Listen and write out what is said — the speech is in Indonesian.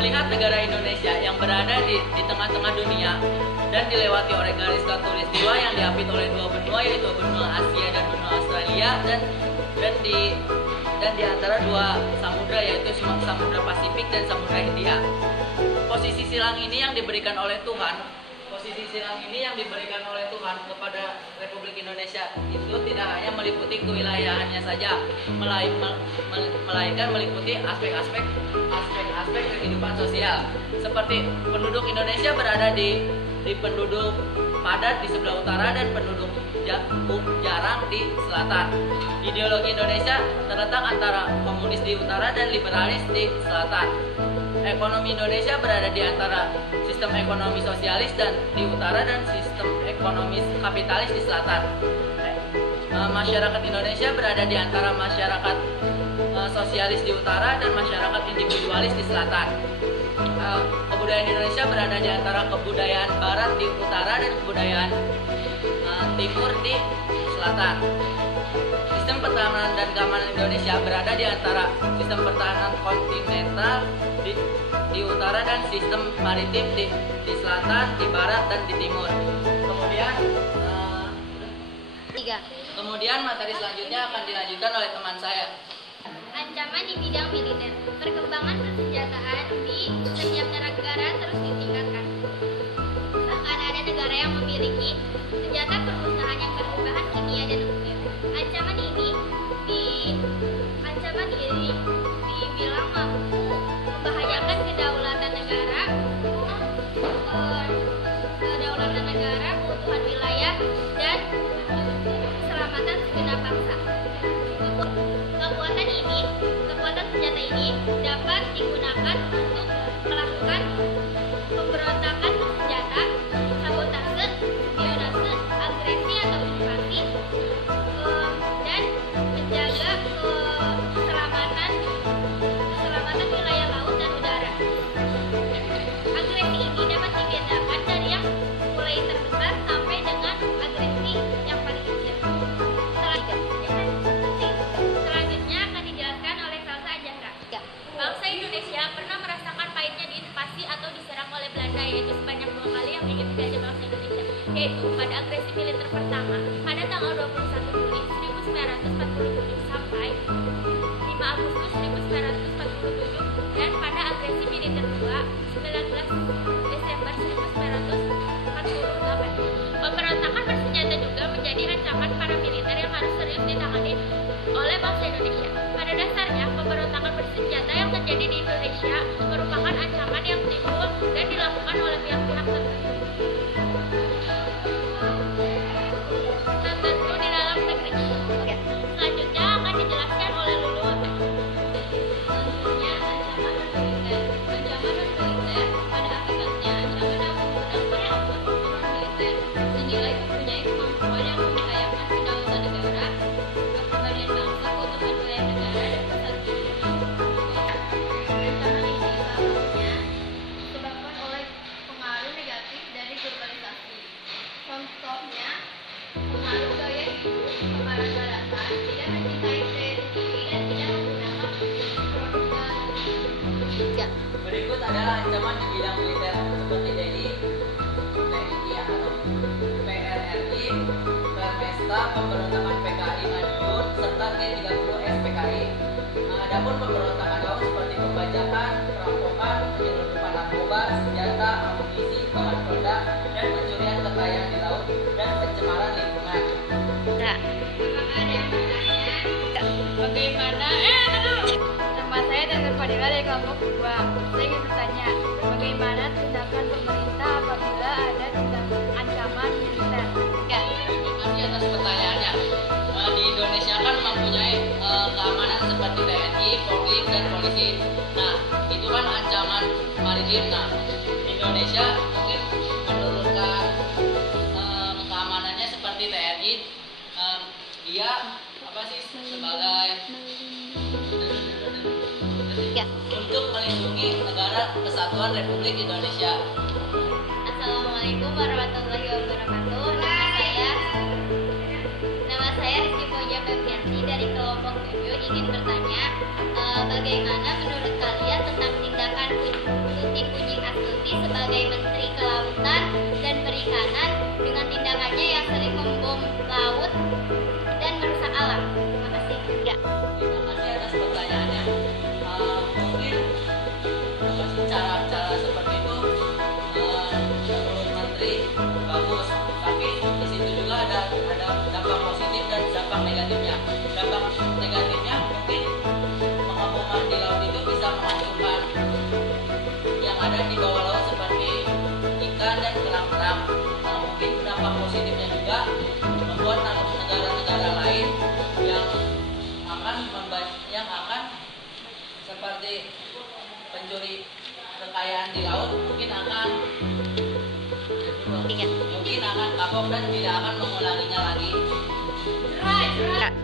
Melihat negara Indonesia yang berada di tengah-tengah dunia dan dilewati oleh garis khatulistiwa yang diapit oleh dua benua, yaitu benua Asia dan benua Australia, dan di antara dua samudra, yaitu Samudra Pasifik dan Samudra Hindia. Posisi silang ini yang diberikan oleh Tuhan kepada Republik Indonesia itu tidak hanya meliputi kewilayahannya saja, melainkan meliputi aspek-aspek kehidupan sosial. Seperti penduduk Indonesia berada di penduduk padat di sebelah utara dan penduduk jarang di selatan. Ideologi Indonesia terletak antara komunis di utara dan liberalis di selatan. Ekonomi Indonesia berada di antara sistem ekonomi sosialis dan di utara dan sistem ekonomi kapitalis di selatan. Masyarakat Indonesia berada di antara masyarakat sosialis di utara dan masyarakat individualis di selatan. Kebudayaan Indonesia berada di antara kebudayaan barat di utara dan kebudayaan timur di selatan. Sistem pertahanan dan keamanan Indonesia berada di antara sistem pertahanan kontinental di utara dan sistem maritim di selatan, di barat, dan di timur. Kemudian materi selanjutnya akan dilanjutkan oleh teman saya. Ancaman di bidang militer. Perkembangan persenjataan di setiap negara terus ditingkatkan. Bahkan ada negara yang memiliki senjata permusuhan yang berbahan kimia dan nuklir. Ancaman ini dibilang mampu membahayakan kedaulatan negara, keutuhan wilayah, dan keselamatan segenap bangsa. Kekuatan senjata ini dapat digunakan untuk melakukan pemberontakan bersenjata, sabotase, spionase, agresi atau invasi, dan menjaga keselamatan wilayah laut dan udara. Agresi ini dapat dibedakan dari yang mulai terbesar sampai dengan agresi yang paling kecil. Selanjutnya akan dijelaskan oleh Salsa Anjasra. Bangsa Indonesia pernah merasakan pahitnya diinvasi atau diserang oleh Belanda, yaitu sebanyak 2 kali yang ingin menjajah bangsa Indonesia, yaitu pada agresi militer pertama pada tanggal 21 Juli 1947 sampai 5 Agustus 1947, dan pada agresi militer kedua 19 Desember 1948. Pemberontakan bersenjata juga menjadi ancaman para militer yang harus serius ditangani oleh bangsa Indonesia. Pada dasarnya, pemberontakan bersenjata yang terjadi di Indonesia merupakan ancaman yang timbul dan dilakukan oleh pihak-pihak tertentu di dalam negeri. Selanjutnya akan dijelaskan oleh Lulu. Selanjutnya, ancaman non-militer. Ancaman non-militer pada hakikatnya ancaman yang menggunakan apapun non-militer senilai mempunyai kemampuan yang membahayakan kedaulatan negara, kepribadian bangsa, keutuhan wilayah negara, dan persatuan. Ancaman ini selanjutnya disebabkan oleh pengaruh negatif dari globalisasi. Contohnya, pengaruh gaya hidup, kebarat-baratan, tidak mencintai diri sendiri, dan tidak menggunakan produk. Berikut adalah ancaman di bidang militer seperti TNI atau PRRI, Permesta, pemberontakan PKI Madiun, serta G30 SPKI. Adapun pemberontakan laut seperti pembajakan, perampokan, penyelundupan narkoba, senjata, amunisi, bahan peledak, dan pencurian kekayaan di laut dan pencemaran lingkungan. Apakah ada yang bertanya? Bagaimana? Nama saya Tante Fadila dari kelompok 2. Saya ingin bertanya, bagaimana tindakan pemerintah apabila ada tindakan ancaman militer? Di atas pertanyaannya, di Indonesia kan mempunyai keamanan seperti TNI, Polri, dan polisi. Nah, itu kan ancaman maritim. Nah, Indonesia mungkin menurunkan keamanannya seperti TNI. Dia sebagai untuk melindungi negara kesatuan Republik Indonesia. Assalamualaikum warahmatullahi wabarakatuh. Nama saya Rizky Poja Febrianti dari kelompok 7 ingin bertanya, bagaimana menurut kalian tentang tindakan si pencuri kekayaan di laut mungkin akan kapok dan tidak akan mengulanginya lagi. Right.